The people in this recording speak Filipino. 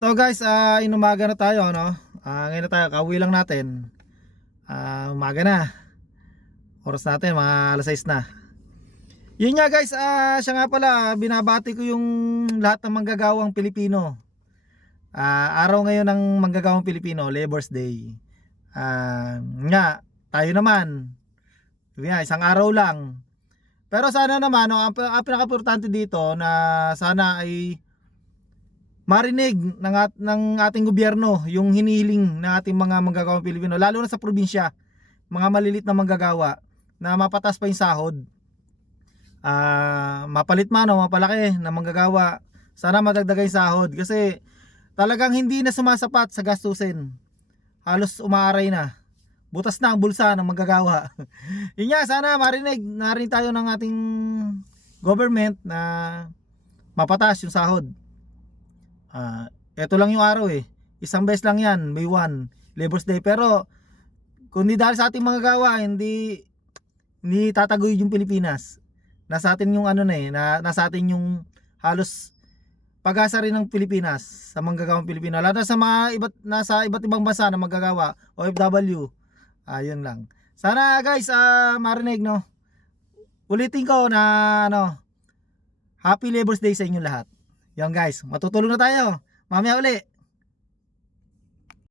So guys, inumaga na tayo, no? Ngayon na tayo, kauwi lang natin. Umaga na. Oras natin, mga alas 6 na. Yun nga guys, siya nga pala, binabati ko yung lahat ng manggagawang Pilipino. Araw ngayon ng manggagawang Pilipino, Labor's Day. Nga, tayo naman. Yun nga, isang araw lang. Pero sana naman, no, ang pinaka-importante dito na sana ay marinig ng ating gobyerno yung hinihiling ng ating mga manggagawang Pilipino, lalo na sa probinsya, mga malilit na manggagawa na mapatas pa yung sahod. Mapalit man o mapalaki na manggagawa, sana madagdagan yung sahod kasi talagang hindi na sumasapat sa gastusin. Halos umaaray na. Butas na ang bulsa ng manggagawa. Yun nga, sana narinig tayo ng ating government na mapatas yung sahod. Ito lang yung araw eh. Isang beses lang yan, May 1, Labor's Day. Pero kung di dahil sa ating mga gawa, hindi tataguyod yung Pilipinas. Nasa atin yung nasa atin yung halos pag-asa rin ng Pilipinas sa manggagawang Pilipino. Lalo sa nasa iba't ibang bansa na manggagawa, OFW. Yun lang. Sana guys, marinig, no. Ulitin ko na Happy Labor's Day sa inyo lahat. Yan guys, matutulog na tayo. Mamaya uli.